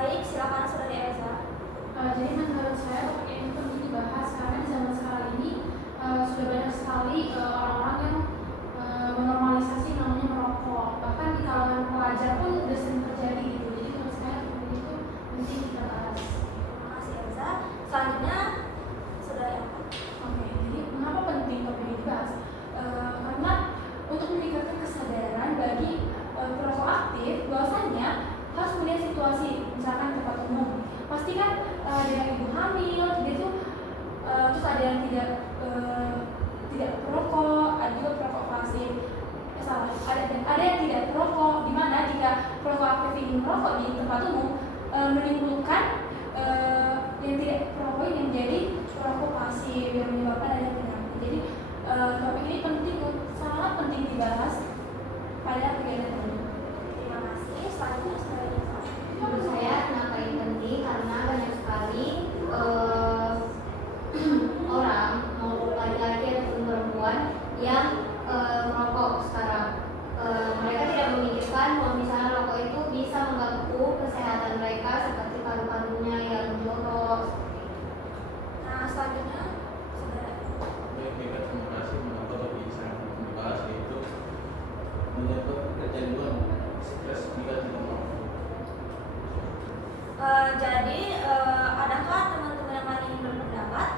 Baik, silakan Saudari Elza. Jadi menurut saya topik ini penting dibahas karena di zaman sekarang ini sudah banyak sekali orang-orang yang menormalisasi namanya merokok. Bahkan di kalangan pelajar pun sudah sering terjadi gitu. Jadi menurut saya topik itu penting kita bahas. Terima kasih Elza. Selanjutnya Saudari Elza. Oke, jadi mengapa penting topik ini dibahas? Karena untuk meningkatkan kesadaran bagi perokok aktif bahwasanya harus melihat situasi, misalkan tempat umum. Pasti kan ada yang ibu hamil, gitu, terus ada yang tidak perokok, ada juga perokok pasif. Ada yang tidak perokok, di mana jika perokok aktif ini merokok di tempat umum menimbulkan yang tidak perokok ini menjadi perokok pasif yang menyebabkan adanya penyakit. Jadi topik ini penting, sangat penting dibahas pada kegiatan ini. Terima kasih. Selanjutnya Saudari Elza. Menurut saya kenapa ini penting karena banyak sekali orang mau laki-laki ataupun perempuan yang merokok sekarang. Mereka tidak memikirkan bahwa misalnya rokok itu bisa mengganggu kesehatan mereka seperti paru-parunya yang jorok. Nah, selanjutnya Saudari Elza. Baik, terima kasih. Mengapa topik ini sangat penting dibahas, yaitu menyebabkan kecanduan stres jika tidak merokok. Jadi adakah teman-teman yang lain ingin berpendapat?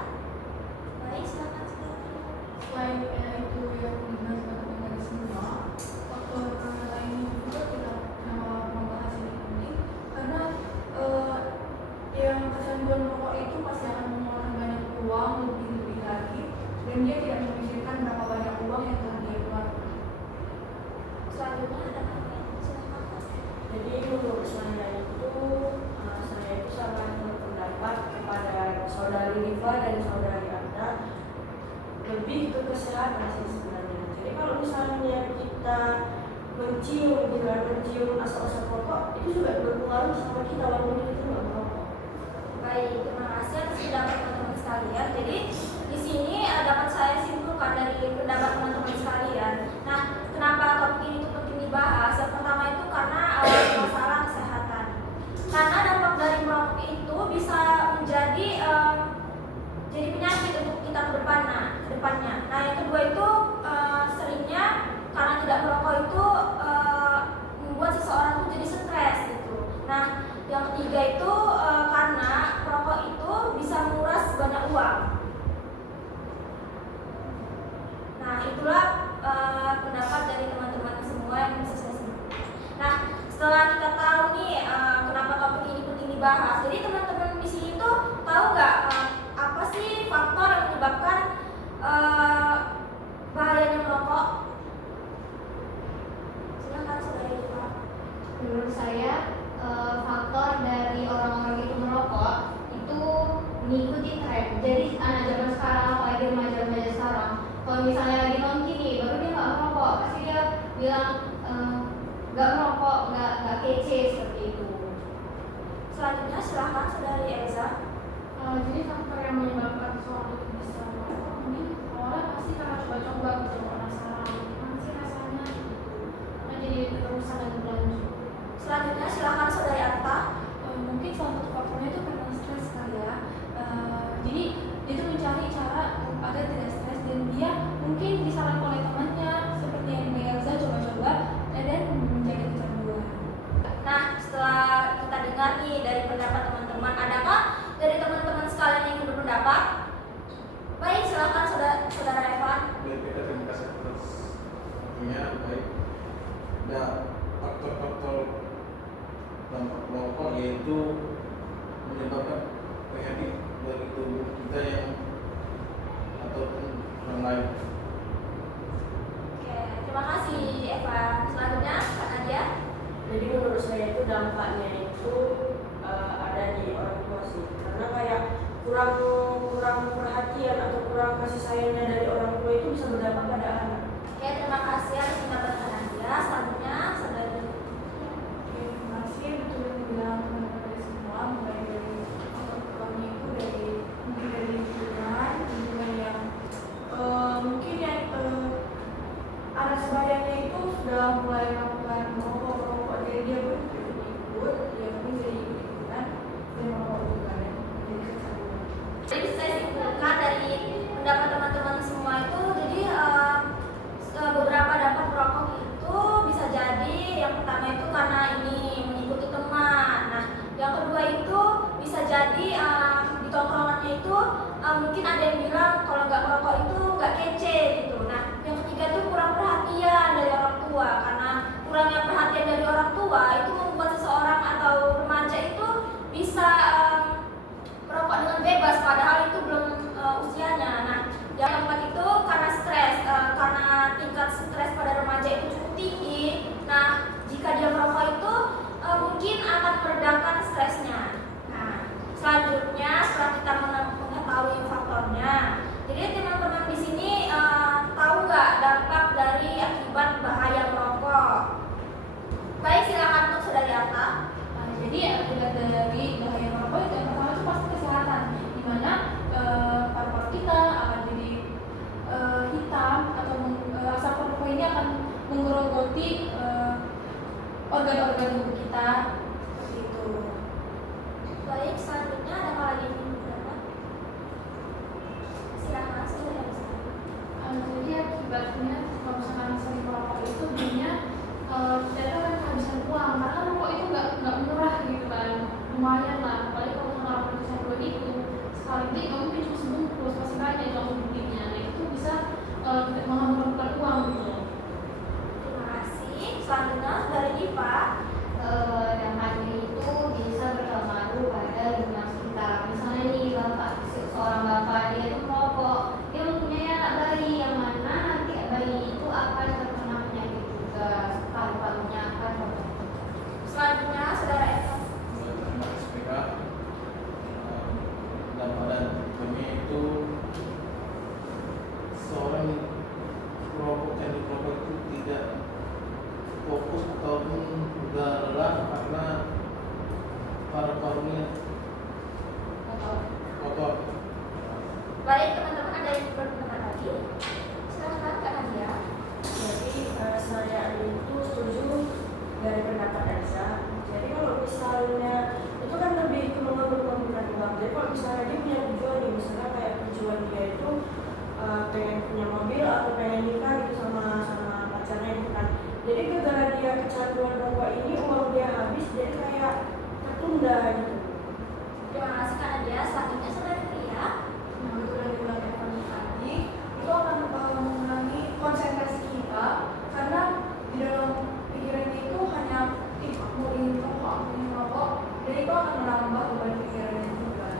Baik, silakan Saudari. Selain itu yang dibahas teman-teman semua, faktor lain juga kita membahas ini penting karena yang kecanduan merokok itu pasti akan mengeluarkan banyak uang lebih lagi dan dia tidak memikirkan berapa banyak uang yang telah dia keluarkan. Selanjutnya ada silakan. Jadi menurut saya itu sangat berpendapat kepada saudari Riva dan saudari Anda lebih ke kesehatan sih sebenarnya. Jadi kalau misalnya kita mencium asap-asap rokok itu juga berpengaruh sama kita walaupun kita tidak merokok. Baik, terima kasih atas pendapat teman-teman sekalian. Jadi di sini dapat saya simpulkan dari pendapat teman-teman sekalian. Nah, kenapa topik ini itu penting dibahas? Yang pertama itu karena masalah kesehatan. Karena dampak dari merokok itu bisa menjadi jadi penyakit untuk kita ke depannya. Nah, yang kedua itu seringnya karena tidak merokok itu membuat seseorang itu jadi stres gitu. Nah, yang ketiga itu karena merokok itu bisa menguras banyak uang. Nah, itulah pendapat dari teman-teman semua yang bisa saya sebutkan. Nah, setelah kita tahu nih kenapa topik ini penting dibahas, jadi teman-teman di sini tuh tahu nggak apa sih faktor yang menyebabkan bahayanya merokok? Silakan Saudari Eva. Menurut saya faktor dari orang-orang itu merokok itu mengikuti tren. Jadi anak zaman sekarang, apalagi remaja-remaja sekarang, kalau misalnya lagi nongki nih, baru dia nggak merokok, pasti dia bilang nggak merokok, nggak kece seperti itu. Selanjutnya silakan Saudari Elza. Jadi faktor yang menyebabkan seseorang itu bisa merokok mungkin awalnya pasti karena coba-coba gitu, penasaran gimana sih rasanya gitu. Nah, jadi terusan dan berlanjut. Selanjutnya silakan Saudari Arta. Mungkin salah satu faktornya itu karena stres kali ya. Jadi dia tuh mencari cara agar tidak stres dan dia mungkin disarankan oleh temannya seperti yang Mbak Elza coba-coba dan menjadi kecanduan. Nah, setelah kita dengar nih dari pendapat teman-teman, adakah dari teman-teman sekalian yang ingin berpendapat? Baik, silakan Saudara Evan. Baik, terima kasih atas waktunya. Baik, ada faktor-faktor dampak merokok yaitu menyebabkan penyakit bagi tubuh kita yang ataupun orang lain. Oke, terima kasih Evan. Selanjutnya Kak Nadia. Jadi menurut saya itu dampaknya itu ada di orang tua sih, karena kayak kurang perhatian atau kurang kasih sayangnya dari orang tua itu bisa berdampak pada anak. Oke, terima kasih atas pendapat Kak Nadia. Selanjutnya Saudari. Terima kasih betul yang dibilang teman-teman dari semua, mulai dari faktor-faktornya itu mungkin dari lingkungan yang mungkin yang anak sebayanya itu sudah mulai melakukan merokok, jadi dia pun ikut, dia pun jadi ikut-ikutan paru-parunya kotor. Baik teman-teman, ada yang berpendapat lagi? Silakan Kak Nadia. Jadi saya itu setuju dari pendapat Elsa. Jadi kalau misalnya itu kan lebih ke mengabulkan uang. Jadi kalau misalnya dia punya tujuan nih, misalnya kayak tujuan dia itu pengen punya mobil atau pengen nikah gitu sama pacarnya gitu kan. Jadi gara-gara dia kecanduan rokok ini uang dia habis, jadi kayak tertunda gitu. Terima kasih Kak Nadia. Selanjutnya saudara Pria. Nah, betul yang dibilang Evan tadi, itu akan mengurangi konsentrasi kita karena di dalam pikiran kita itu hanya mau ingin rokok, ingin rokok, dan itu akan menambah beban pikirannya juga.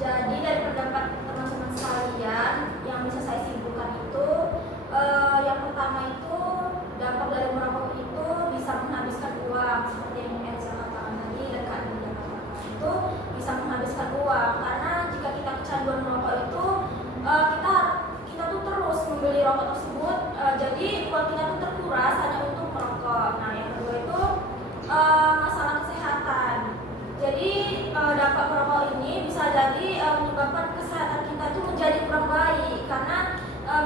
Jadi dari pendapat teman-teman sekalian yang bisa saya simpulkan itu yang pertama itu dampak dari merokok itu bisa menghabiskan uang seperti yang Elsa katakan tadi dan Kak Nadia katakan itu bisa menghabiskan uang karena jika kita kecanduan merokok itu kita tuh terus membeli rokok tersebut jadi uang kita tuh terkuras hanya untuk merokok. Nah yang kedua itu masalah kesehatan. Jadi dampak merokok ini bisa jadi menyebabkan kesehatan kita itu menjadi kurang baik karena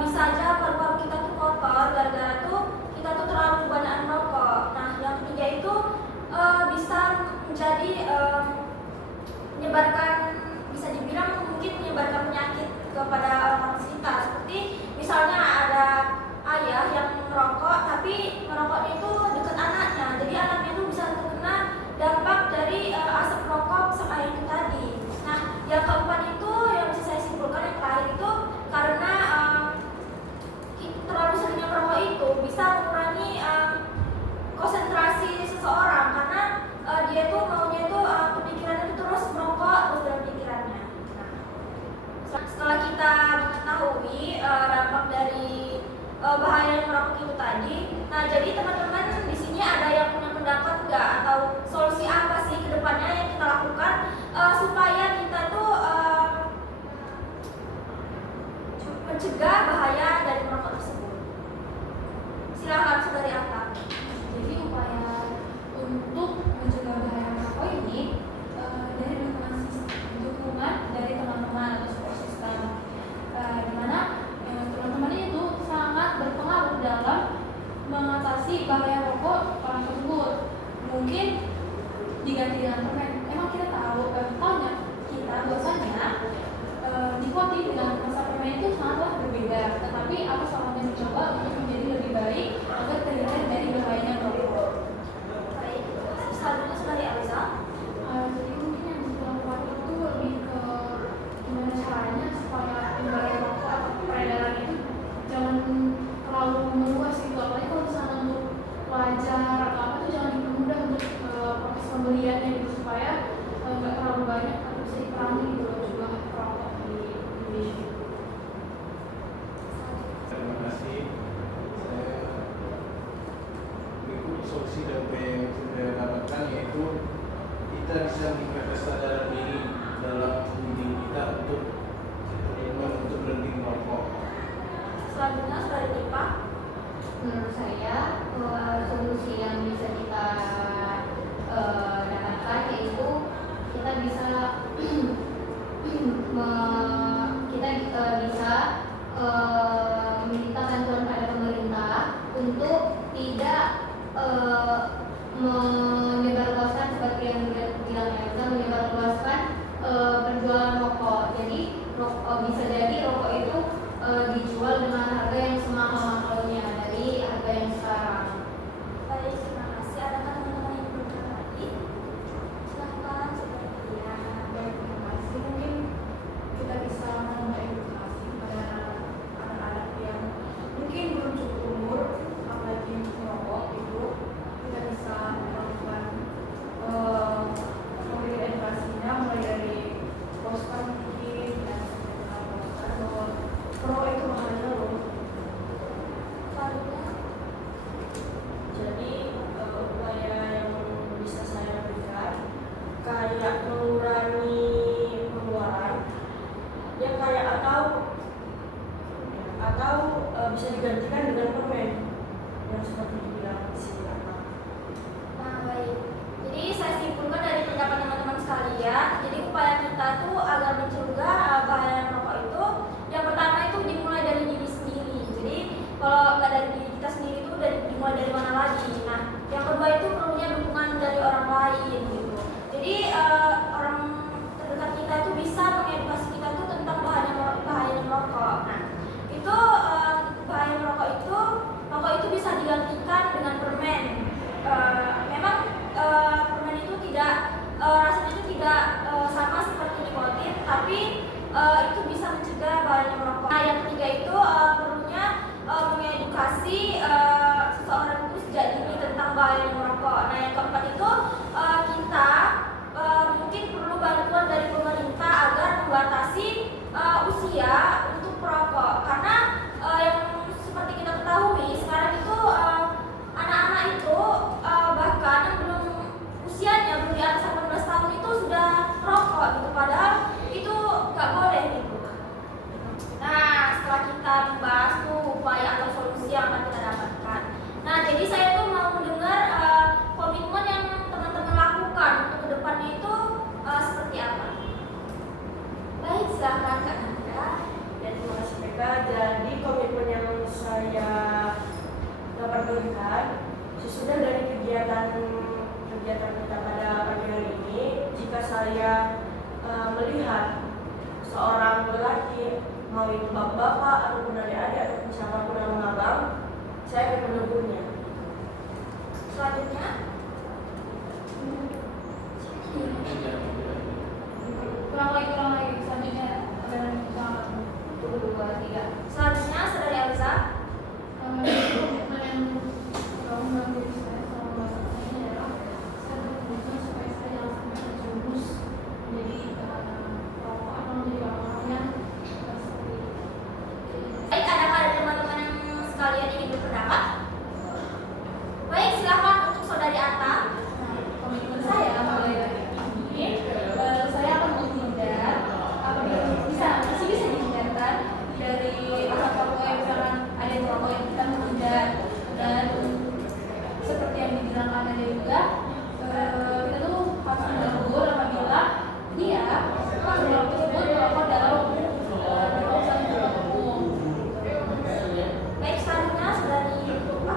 bisa aja paru-paru kita tuh kotor gara-gara tuh kita tuh terlalu banyak merokok. Nah yang ketiga itu bisa menjadi menyebarkan, bisa dibilang mungkin menyebarkan penyakit kepada orang sekitar, seperti misalnya ada ayah yang merokok tapi merokoknya itu dekat anaknya, jadi anaknya itu bisa terkena dampak dari asap rokok sama itu tadi. Nah yang keempat itu yang bisa saya simpulkan yang terakhir itu karena terlalu seringnya merokok itu bisa mengurangi konsentrasi seseorang karena dia tuh maunya itu pemikirannya itu terus merokok terus dalam pikirannya. Nah, setelah kita mengetahui dampak dari bahaya merokok itu tadi, nah jadi teman-teman di sini ada yang punya pendapat nggak atau solusi apa sih kedepannya yang kita lakukan supaya kita tuh mencegah bahaya dari merokok tersebut? Silakan saudari Anta. Jadi upaya untuk mencegah bahaya merokok ini dari dukungan dari teman-teman atau support system, di mana teman-teman itu sangat berpengaruh dalam mengatasi bahaya rokok orang tersebut. Mungkin diganti dengan permen. Emang kita tahunya kita bahwasanya nikotin dengan rasa permen itu sangatlah berbeda. Tetapi apa salahnya mencoba untuk menjadi lebih baik agar terhindar dari bahayanya merokok. Baik, selanjutnya saudari Elsa. Jadi mungkin yang dilakukan itu lebih ke gimana caranya supaya bahaya rokok atau peredaran itu jangan terlalu meluas gitu. Apalagi kalau misalnya untuk pelajar atau apa itu jangan dipermudah untuk proses pembeliannya gitu supaya nggak terlalu banyak atau bisa dikurangi gitu loh jumlah perokok di Indonesia. Terima kasih. Saya mengikuti solusi dan upaya yang sudah dapatkan, yaitu kita bisa meningkatkan kesadaran diri dalam diri kita untuk berhenti merokok. Selanjutnya saudari Tipa. Menurut saya solusi yang bisa kita dapatkan yaitu kita bisa meminta bantuan pada pemerintah untuk tidak menyebarluaskan seperti yang bilang Elsa, menyebarluaskan penjualan rokok. Jadi bisa jadi rokok itu dijual dengan harga yang semahal-mahalnya dari harga yang sekarang. Baik, terima kasih. Adakah teman-teman itu bisa mencegah bahaya merokok. Nah, yang ketiga itu perlunya mengedukasi seseorang itu sejak dini tentang bahaya merokok. Nah, yang keempat itu kita mungkin perlu bantuan dari pemerintah agar membatasi usia untuk perokok, karena yang seperti kita ketahui sekarang itu anak-anak itu bahkan yang belum usianya belum di atas 18 tahun itu sudah merokok gitu, padahal itu nggak boleh gitu. Nah, setelah kita membahas tuh upaya atau solusi yang akan kita dapatkan, nah jadi saya tuh mau mendengar komitmen yang teman-teman lakukan untuk kedepannya itu seperti apa. Baik, silakan Kak Nanda. Dan terima kasih Meka. Jadi komitmen yang saya dapat berikan sesudah dari kegiatan kita pada pagi hari ini, jika saya melihat seorang lelaki, mau itu bapak-bapak ataupun adik-adik ataupun siapapun yang mengabang, saya akan menegurnya. Selanjutnya, kurang lagi selanjutnya ada yang bisa 1, 2, 3. selanjutnya Saudari Elza. komitmen yang dalam diri saya selama masa ini adalah saya berkomitmen supaya saya jangan sampai terjerumus menjadi perokok atau menjadi orang-orang yang seperti itu. Baik, adakah ada teman-teman yang sekalian ingin berpendapat? Baik, silakan untuk Saudari Atta. Komitmen saya mulai dari ini, saya akan menghindar apabila masih bisa dihindarkan dari asap rokok yang misalkan ada yang merokok yang kita menghindar, dan seperti yang dibilang Anda juga kita tuh harus menegur apabila dia merokok tersebut merokok dalam kawasan umum. Baik, selanjutnya Saudari Lupa.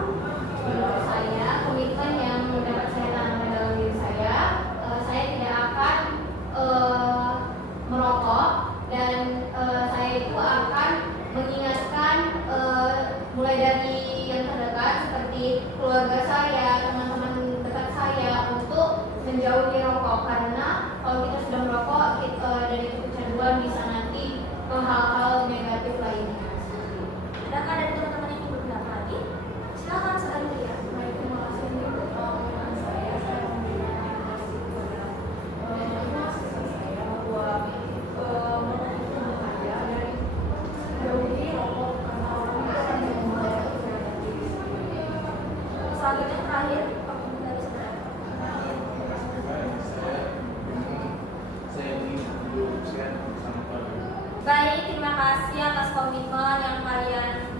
Menurut saya, komitmen yang dapat saya tanamkan dalam diri saya tidak akan merokok, dan saya itu akan mengingatkan mulai dari yang terdekat seperti keluarga saya, teman-teman dekat saya untuk menjauhi rokok, karena kalau kita sudah merokok dan itu kecanduan bisa nanti ke hal-hal negatif lainnya. Adakah ada teman-teman yang ingin berpendapat lagi? Silakan Saudari Lia. Baik, terima kasih untuk komitmen saya memberikan edukasi kepada mahasiswa saya bahwa merokok itu berbahaya dan jauhi rokok karena rokok itu akan membahayakan kesehatan diri sendiri. Selanjutnya terakhir komitmen dari Saudari. Saya ingin duduk bersama keluarga. Baik, terima kasih atas komitmen yang kalian